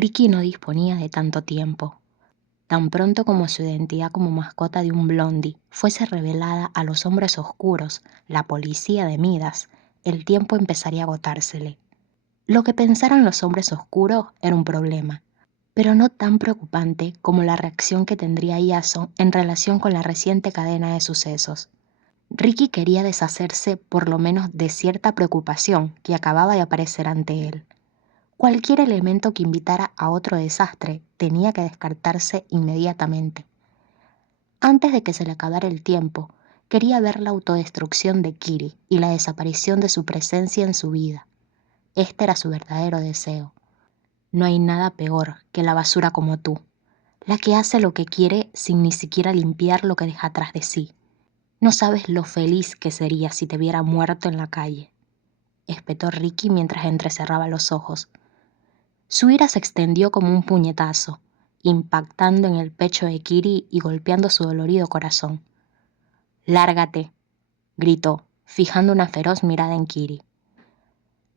Ricky no disponía de tanto tiempo. Tan pronto como su identidad como mascota de un blondie fuese revelada a los hombres oscuros, la policía de Midas, el tiempo empezaría a agotársele. Lo que pensaran los hombres oscuros era un problema, pero no tan preocupante como la reacción que tendría Jason en relación con la reciente cadena de sucesos. Ricky quería deshacerse por lo menos de cierta preocupación que acababa de aparecer ante él. Cualquier elemento que invitara a otro desastre tenía que descartarse inmediatamente. Antes de que se le acabara el tiempo, quería ver la autodestrucción de Kiri y la desaparición de su presencia en su vida. Este era su verdadero deseo. No hay nada peor que la basura como tú, la que hace lo que quiere sin ni siquiera limpiar lo que deja atrás de sí. No sabes lo feliz que sería si te viera muerto en la calle, espetó Ricky mientras entrecerraba los ojos. Su ira se extendió como un puñetazo, impactando en el pecho de Kiri y golpeando su dolorido corazón. «Lárgate», gritó, fijando una feroz mirada en Kiri.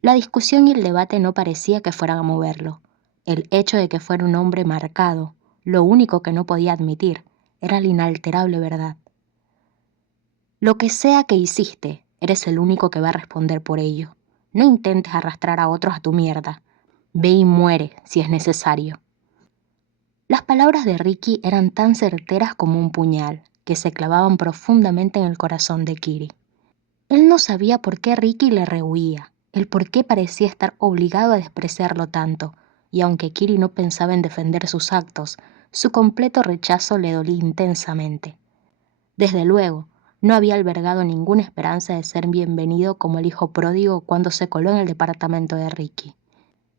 La discusión y el debate no parecía que fueran a moverlo. El hecho de que fuera un hombre marcado, lo único que no podía admitir, era la inalterable verdad. «Lo que sea que hiciste, eres el único que va a responder por ello. No intentes arrastrar a otros a tu mierda. Ve y muere si es necesario». Las palabras de Ricky eran tan certeras como un puñal, que se clavaban profundamente en el corazón de Kiri. Él no sabía por qué Ricky le rehuía, el por qué parecía estar obligado a despreciarlo tanto, y aunque Kiri no pensaba en defender sus actos, su completo rechazo le dolía intensamente. Desde luego, no había albergado ninguna esperanza de ser bienvenido como el hijo pródigo cuando se coló en el departamento de Ricky.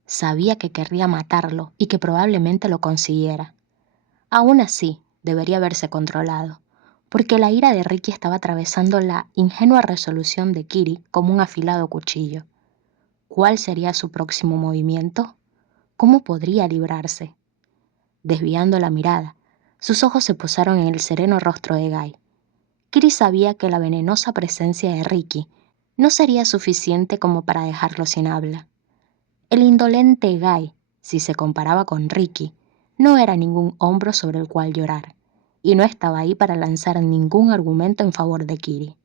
Sabía que querría matarlo y que probablemente lo consiguiera. Aún así, debería haberse controlado, porque la ira de Ricky estaba atravesando la ingenua resolución de Kiri como un afilado cuchillo. ¿Cuál sería su próximo movimiento? ¿Cómo podría librarse? Desviando la mirada, sus ojos se posaron en el sereno rostro de Guy. Kiri sabía que la venenosa presencia de Ricky no sería suficiente como para dejarlo sin habla. El indolente Guy, si se comparaba con Ricky, no era ningún hombro sobre el cual llorar, y no estaba ahí para lanzar ningún argumento en favor de Kiri.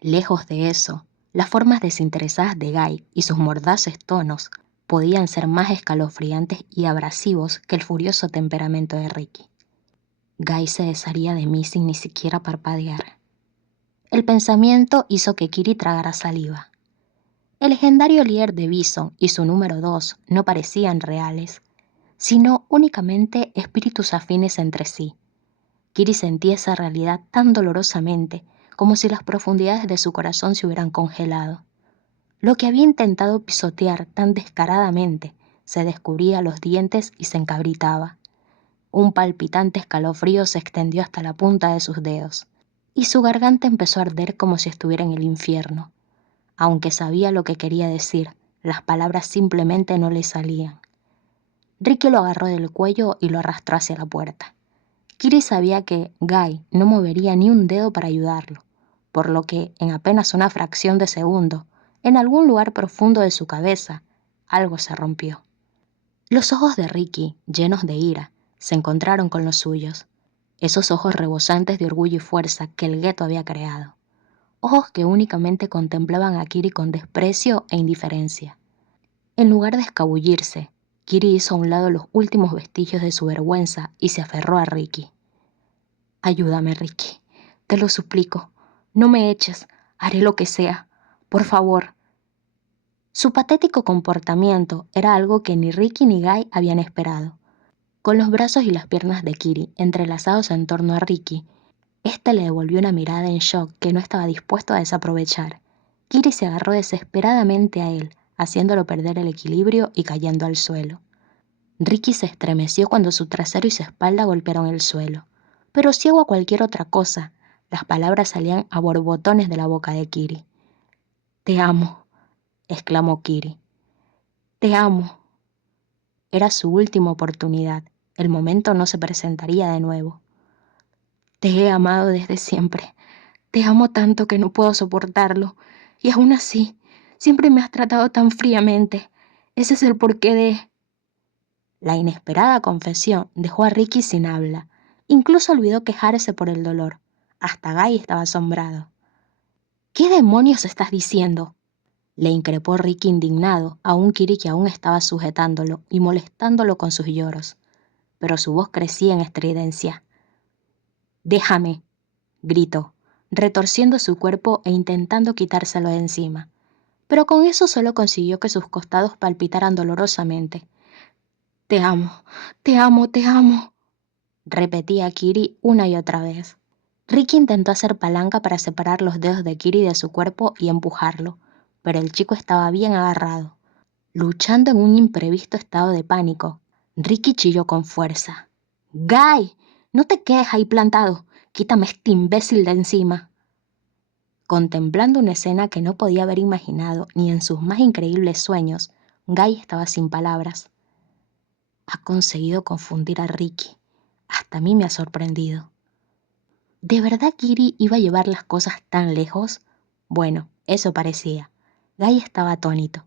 Lejos de eso, las formas desinteresadas de Guy y sus mordaces tonos podían ser más escalofriantes y abrasivos que el furioso temperamento de Ricky. Guy se desharía de mí sin ni siquiera parpadear. El pensamiento hizo que Kiri tragara saliva. El legendario líder de Bison y su número 2 no parecían reales, sino únicamente espíritus afines entre sí. Kiri sentía esa realidad tan dolorosamente como si las profundidades de su corazón se hubieran congelado. Lo que había intentado pisotear tan descaradamente se descubría a los dientes y se encabritaba. Un palpitante escalofrío se extendió hasta la punta de sus dedos, y su garganta empezó a arder como si estuviera en el infierno. Aunque sabía lo que quería decir, las palabras simplemente no le salían. Ricky lo agarró del cuello y lo arrastró hacia la puerta. Kiri sabía que Guy no movería ni un dedo para ayudarlo, por lo que, en apenas una fracción de segundo, en algún lugar profundo de su cabeza, algo se rompió. Los ojos de Ricky, llenos de ira, se encontraron con los suyos, esos ojos rebosantes de orgullo y fuerza que el gueto había creado. Ojos que únicamente contemplaban a Kiri con desprecio e indiferencia. En lugar de escabullirse, Kiri hizo a un lado los últimos vestigios de su vergüenza y se aferró a Ricky. «Ayúdame, Ricky, te lo suplico. No me eches, haré lo que sea. Por favor». Su patético comportamiento era algo que ni Ricky ni Guy habían esperado. Con los brazos y las piernas de Kiri entrelazados en torno a Ricky, éste le devolvió una mirada en shock que no estaba dispuesto a desaprovechar. Kiri se agarró desesperadamente a él, haciéndolo perder el equilibrio y cayendo al suelo. Ricky se estremeció cuando su trasero y su espalda golpearon el suelo. Pero ciego a cualquier otra cosa, las palabras salían a borbotones de la boca de Kiri. «Te amo», exclamó Kiri. «Te amo». Era su última oportunidad. El momento no se presentaría de nuevo. «Te he amado desde siempre. Te amo tanto que no puedo soportarlo. Y aún así, siempre me has tratado tan fríamente. Ese es el porqué de...» La inesperada confesión dejó a Ricky sin habla. Incluso olvidó quejarse por el dolor. Hasta Guy estaba asombrado. ¿Qué demonios estás diciendo?, le increpó Ricky indignado a un Kiri que aún estaba sujetándolo y molestándolo con sus lloros. Pero su voz crecía en estridencia. «Déjame», gritó, retorciendo su cuerpo e intentando quitárselo de encima. Pero con eso solo consiguió que sus costados palpitaran dolorosamente. «Te amo, te amo, te amo», repetía Kiri una y otra vez. Ricky intentó hacer palanca para separar los dedos de Kiri de su cuerpo y empujarlo, pero el chico estaba bien agarrado. Luchando en un imprevisto estado de pánico, Ricky chilló con fuerza. «¡Guy! No te quedes ahí plantado. Quítame este imbécil de encima». Contemplando una escena que no podía haber imaginado ni en sus más increíbles sueños, Guy estaba sin palabras. Ha conseguido confundir a Ricky. Hasta a mí me ha sorprendido. ¿De verdad Kiri iba a llevar las cosas tan lejos? Bueno, eso parecía. Guy estaba atónito.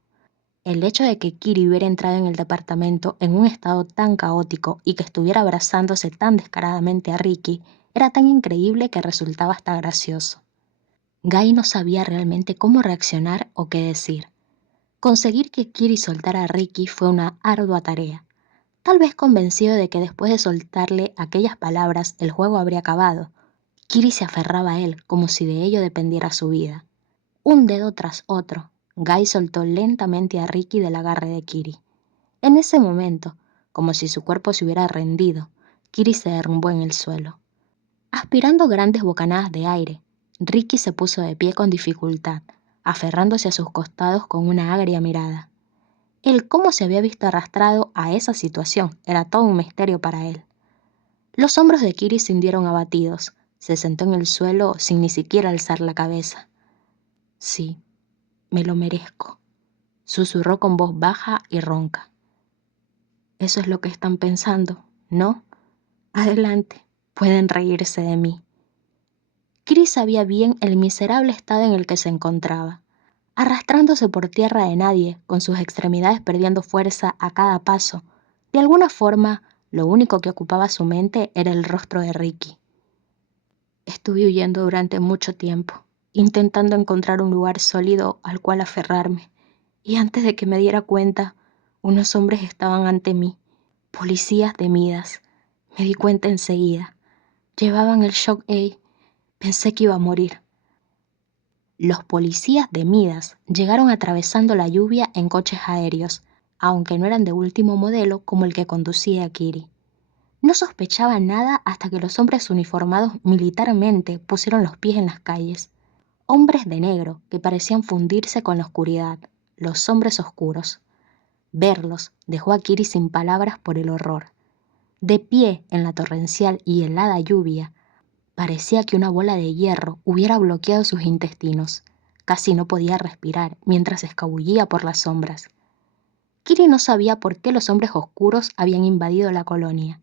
El hecho de que Kiri hubiera entrado en el departamento en un estado tan caótico y que estuviera abrazándose tan descaradamente a Ricky era tan increíble que resultaba hasta gracioso. Guy no sabía realmente cómo reaccionar o qué decir. Conseguir que Kiri soltara a Ricky fue una ardua tarea. Tal vez convencido de que después de soltarle aquellas palabras el juego habría acabado, Kiri se aferraba a él como si de ello dependiera su vida. Un dedo tras otro, Guy soltó lentamente a Ricky del agarre de Kiri. En ese momento, como si su cuerpo se hubiera rendido, Kiri se derrumbó en el suelo. Aspirando grandes bocanadas de aire, Ricky se puso de pie con dificultad, aferrándose a sus costados con una agria mirada. El cómo se había visto arrastrado a esa situación era todo un misterio para él. Los hombros de Kiri se hundieron abatidos. Se sentó en el suelo sin ni siquiera alzar la cabeza. «Sí, me lo merezco», susurró con voz baja y ronca. «Eso es lo que están pensando, ¿no? Adelante, pueden reírse de mí». Kiri sabía bien el miserable estado en el que se encontraba, arrastrándose por tierra de nadie, con sus extremidades perdiendo fuerza a cada paso. De alguna forma, lo único que ocupaba su mente era el rostro de Ricky. «Estuve huyendo durante mucho tiempo, intentando encontrar un lugar sólido al cual aferrarme, y antes de que me diera cuenta, unos hombres estaban ante mí, policías de Midas. Me di cuenta enseguida. Llevaban el Shock A. Pensé que iba a morir». Los policías de Midas llegaron atravesando la lluvia en coches aéreos, aunque no eran de último modelo como el que conducía Kiri. No sospechaba nada hasta que los hombres uniformados militarmente pusieron los pies en las calles. Hombres de negro que parecían fundirse con la oscuridad, los hombres oscuros. Verlos dejó a Kiri sin palabras por el horror. De pie en la torrencial y helada lluvia, parecía que una bola de hierro hubiera bloqueado sus intestinos. Casi no podía respirar mientras se escabullía por las sombras. Kiri no sabía por qué los hombres oscuros habían invadido la colonia,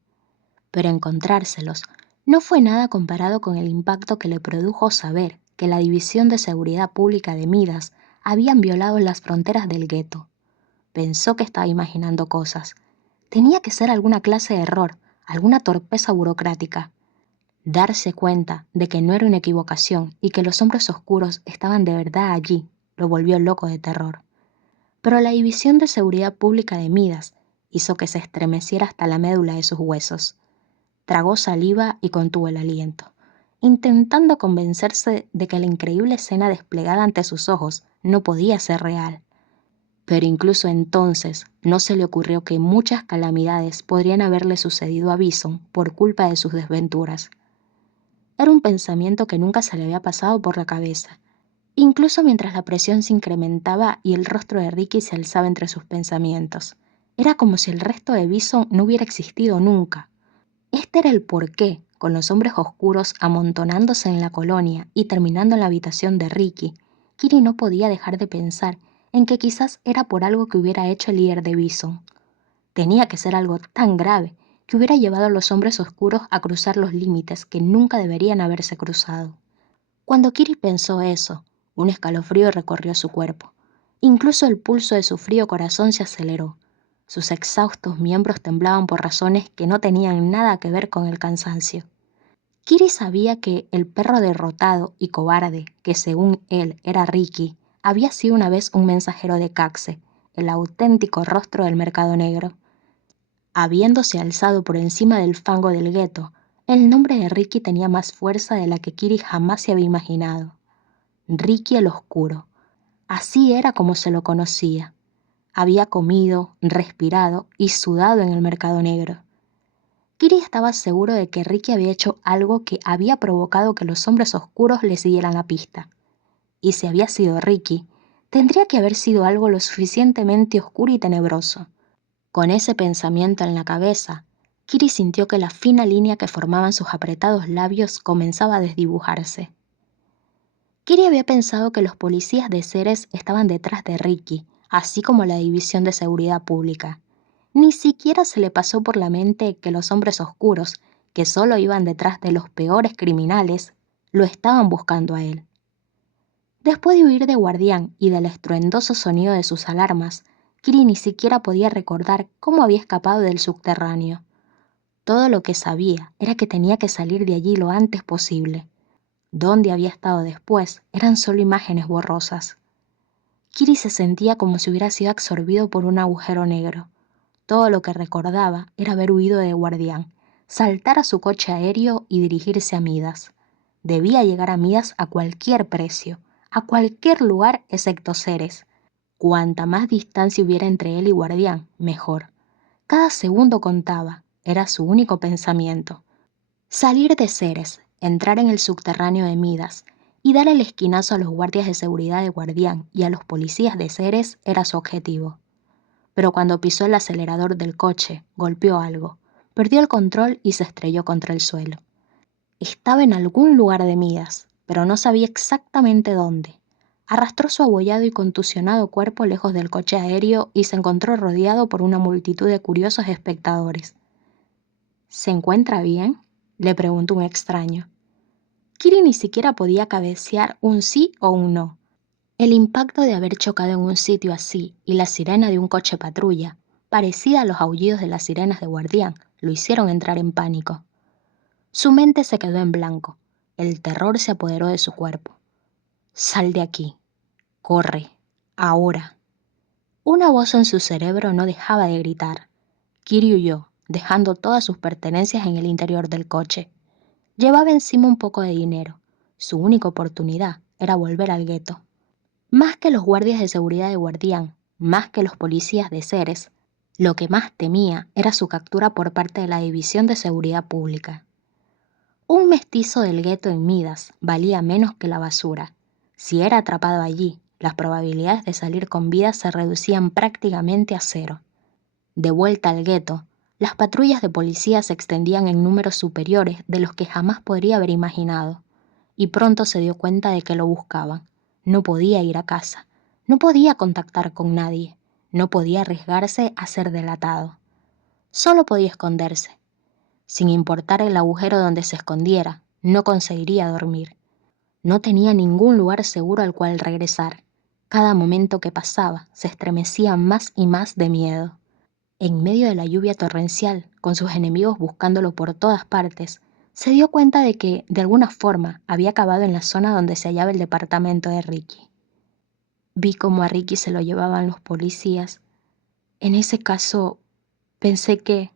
pero encontrárselos no fue nada comparado con el impacto que le produjo saber que la División de Seguridad Pública de Midas habían violado las fronteras del gueto. Pensó que estaba imaginando cosas. Tenía que ser alguna clase de error, alguna torpeza burocrática. Darse cuenta de que no era una equivocación y que los hombres oscuros estaban de verdad allí lo volvió loco de terror. Pero la División de Seguridad Pública de Midas hizo que se estremeciera hasta la médula de sus huesos. Tragó saliva y contuvo el aliento, intentando convencerse de que la increíble escena desplegada ante sus ojos no podía ser real. Pero incluso entonces no se le ocurrió que muchas calamidades podrían haberle sucedido a Bison por culpa de sus desventuras. Era un pensamiento que nunca se le había pasado por la cabeza, incluso mientras la presión se incrementaba y el rostro de Ricky se alzaba entre sus pensamientos. Era como si el resto de Bison no hubiera existido nunca. Este era el porqué, con los hombres oscuros amontonándose en la colonia y terminando en la habitación de Ricky, Kiri no podía dejar de pensar en que quizás era por algo que hubiera hecho el líder de Bison. Tenía que ser algo tan grave que hubiera llevado a los hombres oscuros a cruzar los límites que nunca deberían haberse cruzado. Cuando Kiri pensó eso, un escalofrío recorrió su cuerpo. Incluso el pulso de su frío corazón se aceleró. Sus exhaustos miembros temblaban por razones que no tenían nada que ver con el cansancio. Kiri sabía que el perro derrotado y cobarde, que según él era Ricky, había sido una vez un mensajero de Caxe, el auténtico rostro del mercado negro. Habiéndose alzado por encima del fango del gueto, el nombre de Ricky tenía más fuerza de la que Kiri jamás se había imaginado. Ricky el Oscuro. Así era como se lo conocía. Había comido, respirado y sudado en el mercado negro. Kiri estaba seguro de que Ricky había hecho algo que había provocado que los hombres oscuros le siguieran la pista. Y si había sido Ricky, tendría que haber sido algo lo suficientemente oscuro y tenebroso. Con ese pensamiento en la cabeza, Kiri sintió que la fina línea que formaban sus apretados labios comenzaba a desdibujarse. Kiri había pensado que los policías de Ceres estaban detrás de Ricky, así como la División de Seguridad Pública. Ni siquiera se le pasó por la mente que los hombres oscuros, que solo iban detrás de los peores criminales, lo estaban buscando a él. Después de huir de Guardián y del estruendoso sonido de sus alarmas, Kiri ni siquiera podía recordar cómo había escapado del subterráneo. Todo lo que sabía era que tenía que salir de allí lo antes posible. Dónde había estado después eran solo imágenes borrosas. Kiri se sentía como si hubiera sido absorbido por un agujero negro. Todo lo que recordaba era haber huido de Guardián, saltar a su coche aéreo y dirigirse a Midas. Debía llegar a Midas a cualquier precio, a cualquier lugar excepto Ceres. Cuanta más distancia hubiera entre él y Guardián, mejor. Cada segundo contaba, era su único pensamiento. Salir de Ceres, entrar en el subterráneo de Midas y dar el esquinazo a los guardias de seguridad de Guardián y a los policías de Ceres era su objetivo. Pero cuando pisó el acelerador del coche, golpeó algo, perdió el control y se estrelló contra el suelo. Estaba en algún lugar de Midas, pero no sabía exactamente dónde. Arrastró su abollado y contusionado cuerpo lejos del coche aéreo y se encontró rodeado por una multitud de curiosos espectadores. ¿Se encuentra bien?, le preguntó un extraño. Kiri ni siquiera podía cabecear un sí o un no. El impacto de haber chocado en un sitio así y la sirena de un coche patrulla, parecida a los aullidos de las sirenas de Guardián, lo hicieron entrar en pánico. Su mente se quedó en blanco. El terror se apoderó de su cuerpo. «Sal de aquí. Corre. Ahora». Una voz en su cerebro no dejaba de gritar. Kiri huyó, dejando todas sus pertenencias en el interior del coche. Llevaba encima un poco de dinero. Su única oportunidad era volver al gueto. Más que los guardias de seguridad de Guardián, más que los policías de Ceres, lo que más temía era su captura por parte de la División de Seguridad Pública. Un mestizo del gueto en Midas valía menos que la basura. Si era atrapado allí, las probabilidades de salir con vida se reducían prácticamente a cero. De vuelta al gueto, las patrullas de policía se extendían en números superiores de los que jamás podría haber imaginado, y pronto se dio cuenta de que lo buscaban. No podía ir a casa, no podía contactar con nadie, no podía arriesgarse a ser delatado. Solo podía esconderse. Sin importar el agujero donde se escondiera, no conseguiría dormir. No tenía ningún lugar seguro al cual regresar. Cada momento que pasaba se estremecía más y más de miedo. En medio de la lluvia torrencial, con sus enemigos buscándolo por todas partes, se dio cuenta de que, de alguna forma, había acabado en la zona donde se hallaba el departamento de Ricky. Vi cómo a Ricky se lo llevaban los policías. En ese caso, pensé que...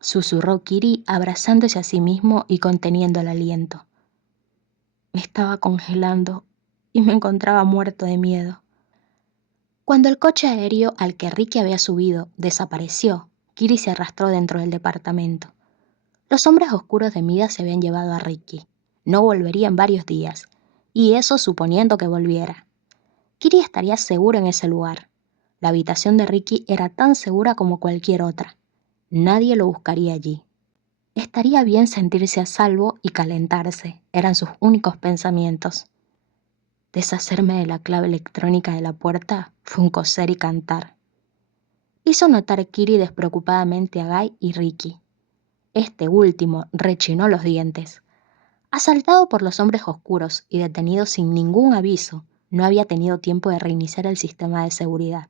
susurró Kiri abrazándose a sí mismo y conteniendo el aliento. Me estaba congelando y me encontraba muerto de miedo. Cuando el coche aéreo al que Ricky había subido desapareció, Kiri se arrastró dentro del departamento. Los hombres oscuros de Midas se habían llevado a Ricky. No volvería en varios días, y eso suponiendo que volviera. Kiri estaría seguro en ese lugar. La habitación de Ricky era tan segura como cualquier otra. Nadie lo buscaría allí. Estaría bien sentirse a salvo y calentarse, eran sus únicos pensamientos. Deshacerme de la clave electrónica de la puerta fue un coser y cantar. Hizo notar Kiri despreocupadamente a Guy y Ricky. Este último rechinó los dientes. Asaltado por los hombres oscuros y detenido sin ningún aviso, no había tenido tiempo de reiniciar el sistema de seguridad.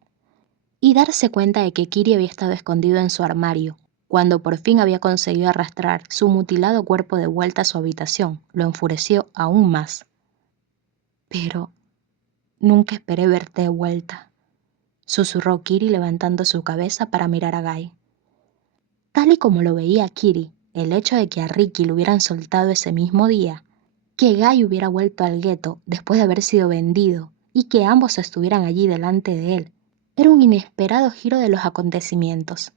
y darse cuenta de que Kiri había estado escondido en su armario. Cuando por fin había conseguido arrastrar su mutilado cuerpo de vuelta a su habitación, lo enfureció aún más. Pero nunca esperé verte de vuelta, susurró Kiri levantando su cabeza para mirar a Guy. Tal y como lo veía Kiri, el hecho de que a Ricky lo hubieran soltado ese mismo día, que Guy hubiera vuelto al gueto después de haber sido vendido y que ambos estuvieran allí delante de él, era un inesperado giro de los acontecimientos.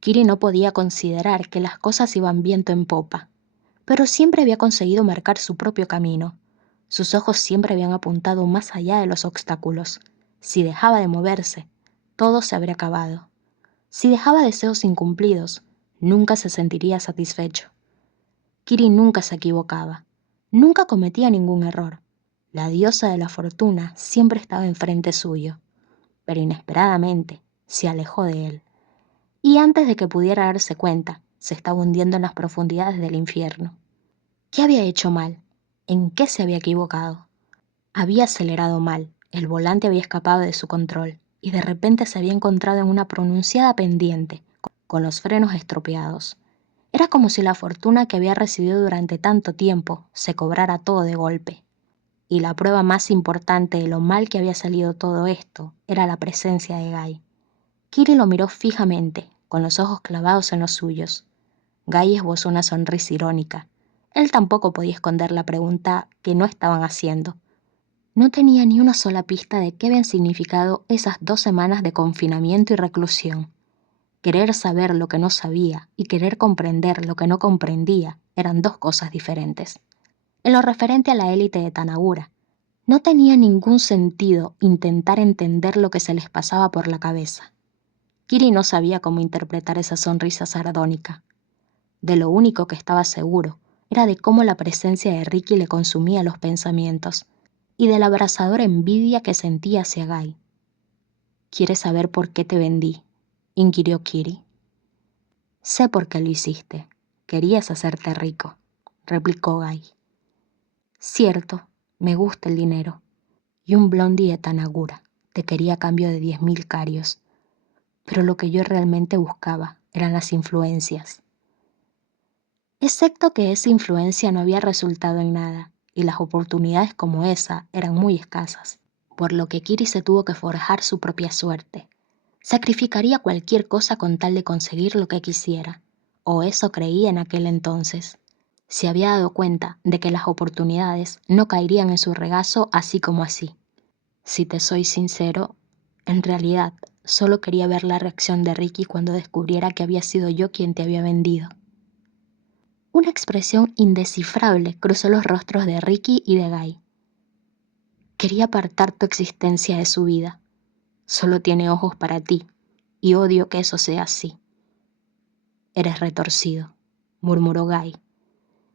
Kiri no podía considerar que las cosas iban viento en popa, pero siempre había conseguido marcar su propio camino. Sus ojos siempre habían apuntado más allá de los obstáculos. Si dejaba de moverse, todo se habría acabado. Si dejaba deseos incumplidos, nunca se sentiría satisfecho. Kiri nunca se equivocaba, nunca cometía ningún error. La diosa de la fortuna siempre estaba enfrente suyo, pero inesperadamente se alejó de él. Y antes de que pudiera darse cuenta, se estaba hundiendo en las profundidades del infierno. ¿Qué había hecho mal? ¿En qué se había equivocado? Había acelerado mal, el volante había escapado de su control, y de repente se había encontrado en una pronunciada pendiente, con los frenos estropeados. Era como si la fortuna que había recibido durante tanto tiempo se cobrara todo de golpe. Y la prueba más importante de lo mal que había salido todo esto era la presencia de Guy. Kiri lo miró fijamente, con los ojos clavados en los suyos. Guy esbozó una sonrisa irónica. Él tampoco podía esconder la pregunta que no estaban haciendo. No tenía ni una sola pista de qué habían significado esas 2 semanas de confinamiento y reclusión. Querer saber lo que no sabía y querer comprender lo que no comprendía eran 2 cosas diferentes. En lo referente a la élite de Tanagura, no tenía ningún sentido intentar entender lo que se les pasaba por la cabeza. Kiri no sabía cómo interpretar esa sonrisa sardónica. De lo único que estaba seguro era de cómo la presencia de Ricky le consumía los pensamientos y de la abrasadora envidia que sentía hacia Guy. ¿Quieres saber por qué te vendí?, inquirió Kiri. Sé por qué lo hiciste. Querías hacerte rico, replicó Guy. Cierto, me gusta el dinero. Y un blondie de Tanagura te quería a cambio de 10.000 carios. Pero lo que yo realmente buscaba eran las influencias. Excepto que esa influencia no había resultado en nada, y las oportunidades como esa eran muy escasas, por lo que Kiri se tuvo que forjar su propia suerte. Sacrificaría cualquier cosa con tal de conseguir lo que quisiera, o eso creía en aquel entonces. Se había dado cuenta de que las oportunidades no caerían en su regazo así como así. Si te soy sincero, en realidad solo quería ver la reacción de Ricky cuando descubriera que había sido yo quien te había vendido. Una expresión indescifrable cruzó los rostros de Ricky y de Guy. Quería apartar tu existencia de su vida. Solo tiene ojos para ti, y odio que eso sea así. Eres retorcido, murmuró Guy,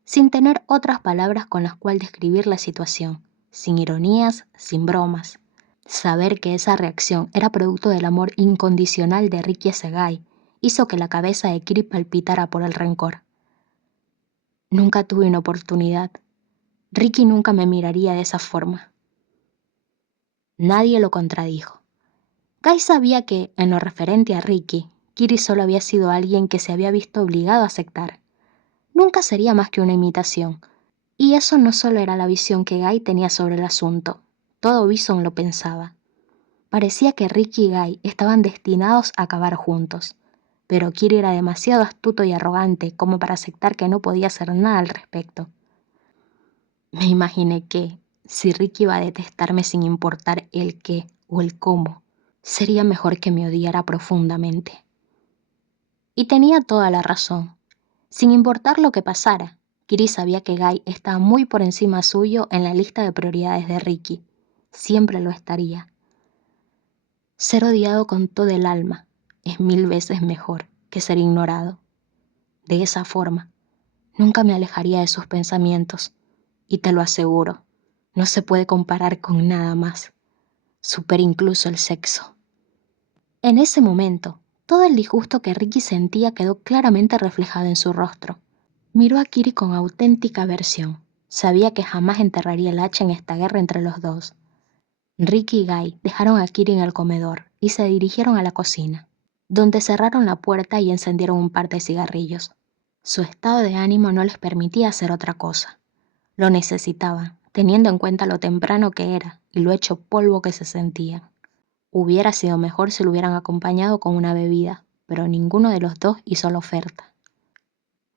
sin tener otras palabras con las cuales describir la situación, sin ironías, sin bromas. Saber que esa reacción era producto del amor incondicional de Ricky hacia Guy hizo que la cabeza de Kiri palpitara por el rencor. Nunca tuve una oportunidad. Ricky nunca me miraría de esa forma. Nadie lo contradijo. Guy sabía que, en lo referente a Ricky, Kiri solo había sido alguien que se había visto obligado a aceptar. Nunca sería más que una imitación. Y eso no solo era la visión que Guy tenía sobre el asunto. Todo Bison lo pensaba. Parecía que Ricky y Guy estaban destinados a acabar juntos. Pero Kiri era demasiado astuto y arrogante como para aceptar que no podía hacer nada al respecto. Me imaginé que, si Ricky iba a detestarme sin importar el qué o el cómo, sería mejor que me odiara profundamente. Y tenía toda la razón. Sin importar lo que pasara, Kiri sabía que Guy estaba muy por encima suyo en la lista de prioridades de Ricky. Siempre lo estaría. Ser odiado con todo el alma es 1000 veces mejor que ser ignorado. De esa forma, nunca me alejaría de sus pensamientos. Y te lo aseguro, no se puede comparar con nada más. Supera incluso el sexo. En ese momento, todo el disgusto que Ricky sentía quedó claramente reflejado en su rostro. Miró a Kiri con auténtica aversión. Sabía que jamás enterraría el hacha en esta guerra entre los dos. Ricky y Guy dejaron a Kiri en el comedor y se dirigieron a la cocina, donde cerraron la puerta y encendieron un par de cigarrillos. Su estado de ánimo no les permitía hacer otra cosa. Lo necesitaban, teniendo en cuenta lo temprano que era y lo hecho polvo que se sentían. Hubiera sido mejor si lo hubieran acompañado con una bebida, pero ninguno de los dos hizo la oferta.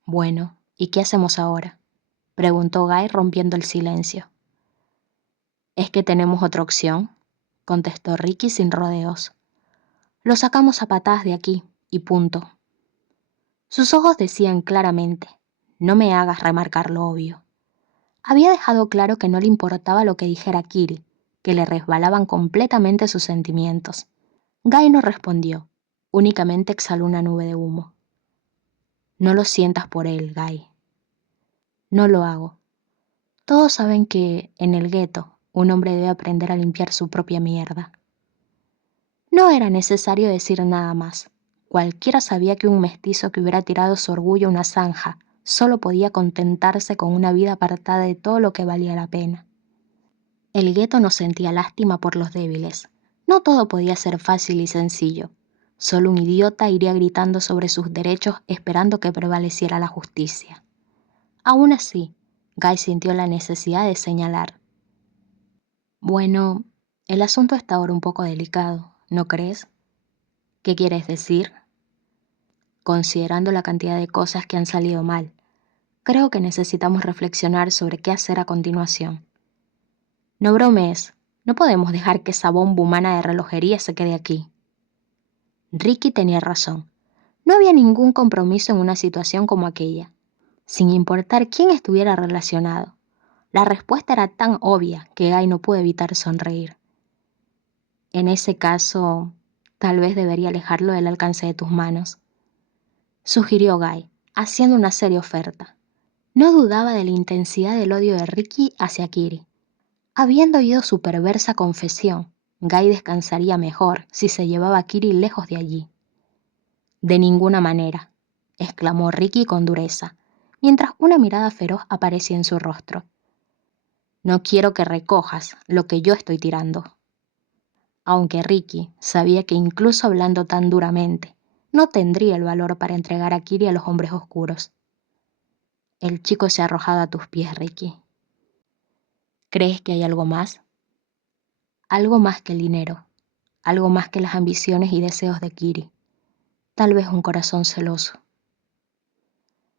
«Bueno, ¿y qué hacemos ahora?», preguntó Guy rompiendo el silencio. «¿Es que tenemos otra opción?», contestó Ricky sin rodeos. «Lo sacamos a patadas de aquí, y punto». Sus ojos decían claramente: «No me hagas remarcar lo obvio». Había dejado claro que no le importaba lo que dijera Kiri, que le resbalaban completamente sus sentimientos. Guy no respondió, únicamente exhaló una nube de humo. «No lo sientas por él, Guy». «No lo hago. Todos saben que, en el gueto, un hombre debe aprender a limpiar su propia mierda». No era necesario decir nada más. Cualquiera sabía que un mestizo que hubiera tirado su orgullo a una zanja solo podía contentarse con una vida apartada de todo lo que valía la pena. El gueto no sentía lástima por los débiles. No todo podía ser fácil y sencillo. Solo un idiota iría gritando sobre sus derechos esperando que prevaleciera la justicia. Aún así, Guy sintió la necesidad de señalar. «Bueno, el asunto está ahora un poco delicado, ¿no crees?». «¿Qué quieres decir?». «Considerando la cantidad de cosas que han salido mal, creo que necesitamos reflexionar sobre qué hacer a continuación». «No bromees, no podemos dejar que esa bomba humana de relojería se quede aquí». Ricky tenía razón. No había ningún compromiso en una situación como aquella, sin importar quién estuviera relacionado. La respuesta era tan obvia que Guy no pudo evitar sonreír. «En ese caso, tal vez debería alejarlo del alcance de tus manos», sugirió Guy, haciendo una seria oferta. No dudaba de la intensidad del odio de Ricky hacia Kiri. Habiendo oído su perversa confesión, Guy descansaría mejor si se llevaba a Kiri lejos de allí. «De ninguna manera», exclamó Ricky con dureza, mientras una mirada feroz aparecía en su rostro. «No quiero que recojas lo que yo estoy tirando». Aunque Ricky sabía que incluso hablando tan duramente, no tendría el valor para entregar a Kiri a los hombres oscuros. «El chico se ha arrojado a tus pies, Ricky». «¿Crees que hay algo más?». «Algo más que el dinero, algo más que las ambiciones y deseos de Kiri. Tal vez un corazón celoso».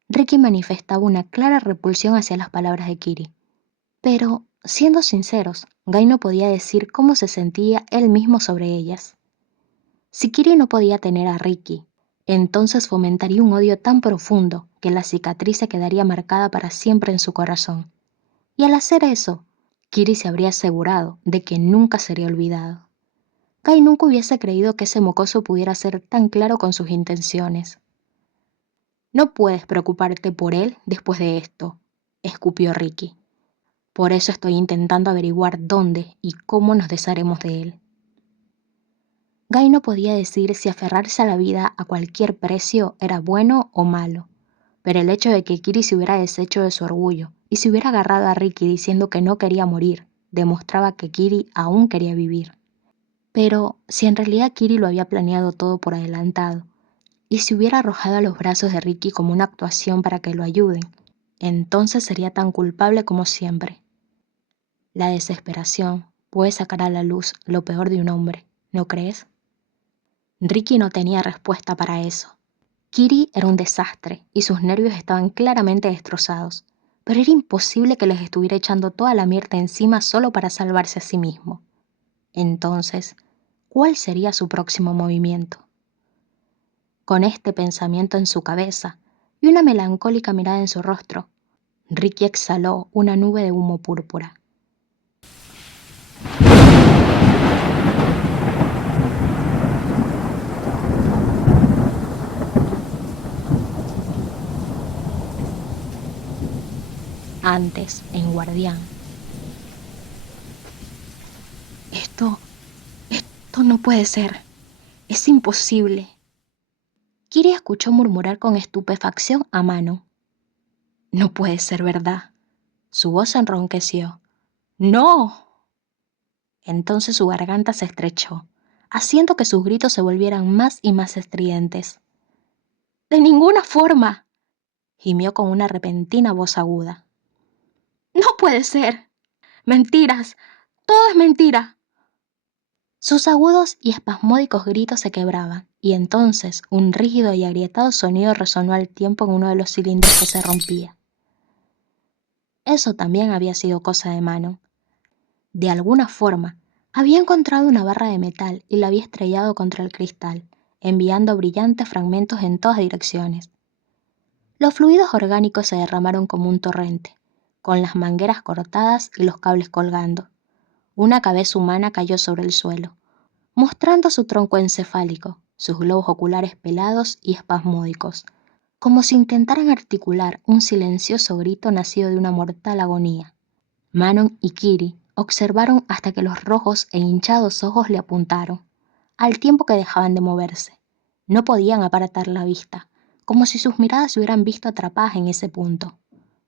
Ricky manifestaba una clara repulsión hacia las palabras de Kiri. Pero, siendo sinceros, Guy no podía decir cómo se sentía él mismo sobre ellas. Si Kiri no podía tener a Ricky, entonces fomentaría un odio tan profundo que la cicatriz se quedaría marcada para siempre en su corazón. Y al hacer eso, Kiri se habría asegurado de que nunca sería olvidado. Guy nunca hubiese creído que ese mocoso pudiera ser tan claro con sus intenciones. «No puedes preocuparte por él después de esto», escupió Ricky. «Por eso estoy intentando averiguar dónde y cómo nos desharemos de él». Guy no podía decir si aferrarse a la vida a cualquier precio era bueno o malo, pero el hecho de que Kiri se hubiera deshecho de su orgullo y se hubiera agarrado a Ricky diciendo que no quería morir, demostraba que Kiri aún quería vivir. Pero si en realidad Kiri lo había planeado todo por adelantado, y se hubiera arrojado a los brazos de Ricky como una actuación para que lo ayuden, entonces sería tan culpable como siempre. La desesperación puede sacar a la luz lo peor de un hombre, ¿no crees? Ricky no tenía respuesta para eso. Kiri era un desastre y sus nervios estaban claramente destrozados, pero era imposible que les estuviera echando toda la mierda encima solo para salvarse a sí mismo. Entonces, ¿cuál sería su próximo movimiento? Con este pensamiento en su cabeza y una melancólica mirada en su rostro, Ricky exhaló una nube de humo púrpura. Antes, en Guardián. Esto no puede ser. Es imposible. Kiri escuchó murmurar con estupefacción a Mano. No puede ser verdad. Su voz enronqueció. ¡No! Entonces su garganta se estrechó. haciendo que sus gritos se volvieran más y más estridentes. «¡De ninguna forma!», gimió con una repentina voz aguda. «¡No puede ser! ¡Mentiras! ¡Todo es mentira!». Sus agudos y espasmódicos gritos se quebraban, y entonces un rígido y agrietado sonido resonó al tiempo en uno de los cilindros que se rompía. Eso también había sido cosa de Manon. De alguna forma, había encontrado una barra de metal y la había estrellado contra el cristal, enviando brillantes fragmentos en todas direcciones. Los fluidos orgánicos se derramaron como un torrente, con las mangueras cortadas y los cables colgando. Una cabeza humana cayó sobre el suelo, mostrando su tronco encefálico, sus globos oculares pelados y espasmódicos, como si intentaran articular un silencioso grito nacido de una mortal agonía. Manon y Kitty observaron hasta que los rojos e hinchados ojos le apuntaron, al tiempo que dejaban de moverse. No podían apartar la vista, como si sus miradas se hubieran visto atrapadas en ese punto.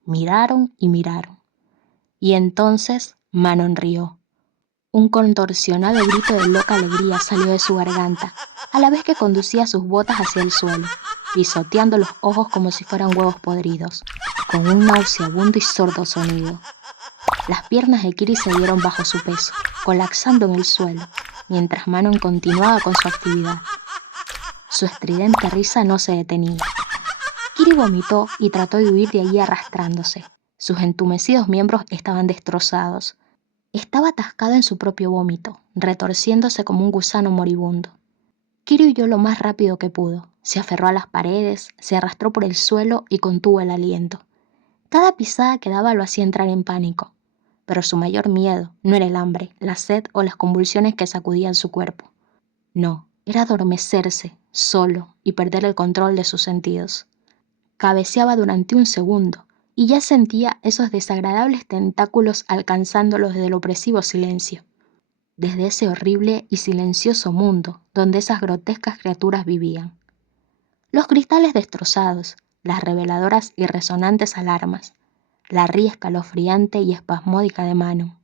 Miraron y miraron. Y entonces Manon rió. Un contorsionado grito de loca alegría salió de su garganta, a la vez que conducía sus botas hacia el suelo, pisoteando los ojos como si fueran huevos podridos, con un nauseabundo y sordo sonido. Las piernas de Kitty se dieron bajo su peso, colapsando en el suelo, mientras Manon continuaba con su actividad. Su estridente risa no se detenía. Kitty vomitó y trató de huir de allí arrastrándose. Sus entumecidos miembros estaban destrozados. Estaba atascado en su propio vómito, retorciéndose como un gusano moribundo. Kitty huyó lo más rápido que pudo. Se aferró a las paredes, se arrastró por el suelo y contuvo el aliento. Cada pisada que daba lo hacía entrar en pánico. Pero su mayor miedo no era el hambre, la sed o las convulsiones que sacudían su cuerpo. No, era adormecerse, solo, y perder el control de sus sentidos. Cabeceaba durante un segundo, y ya sentía esos desagradables tentáculos alcanzándolo desde el opresivo silencio. Desde ese horrible y silencioso mundo donde esas grotescas criaturas vivían. Los cristales destrozados, las reveladoras y resonantes alarmas, la ría escalofriante y espasmódica de Manon.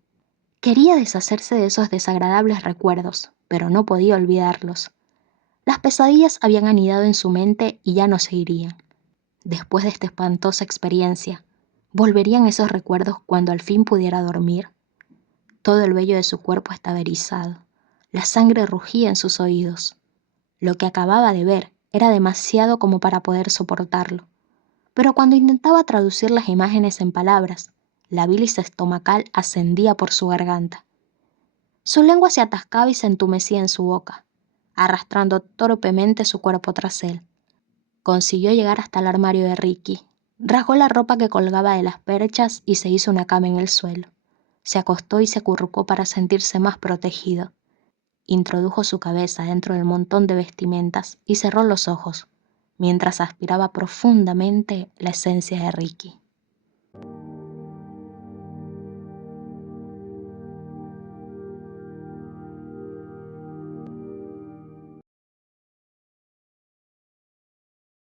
Quería deshacerse de esos desagradables recuerdos, pero no podía olvidarlos. Las pesadillas habían anidado en su mente y ya no se irían. Después de esta espantosa experiencia, ¿volverían esos recuerdos cuando al fin pudiera dormir? Todo el vello de su cuerpo estaba erizado. La sangre rugía en sus oídos. Lo que acababa de ver era demasiado como para poder soportarlo. Pero cuando intentaba traducir las imágenes en palabras, la bilis estomacal ascendía por su garganta. Su lengua se atascaba y se entumecía en su boca, arrastrando torpemente su cuerpo tras él. Consiguió llegar hasta el armario de Ricky. Rasgó la ropa que colgaba de las perchas y se hizo una cama en el suelo. Se acostó y se acurrucó para sentirse más protegido. Introdujo su cabeza dentro del montón de vestimentas y cerró los ojos, mientras aspiraba profundamente la esencia de Ricky.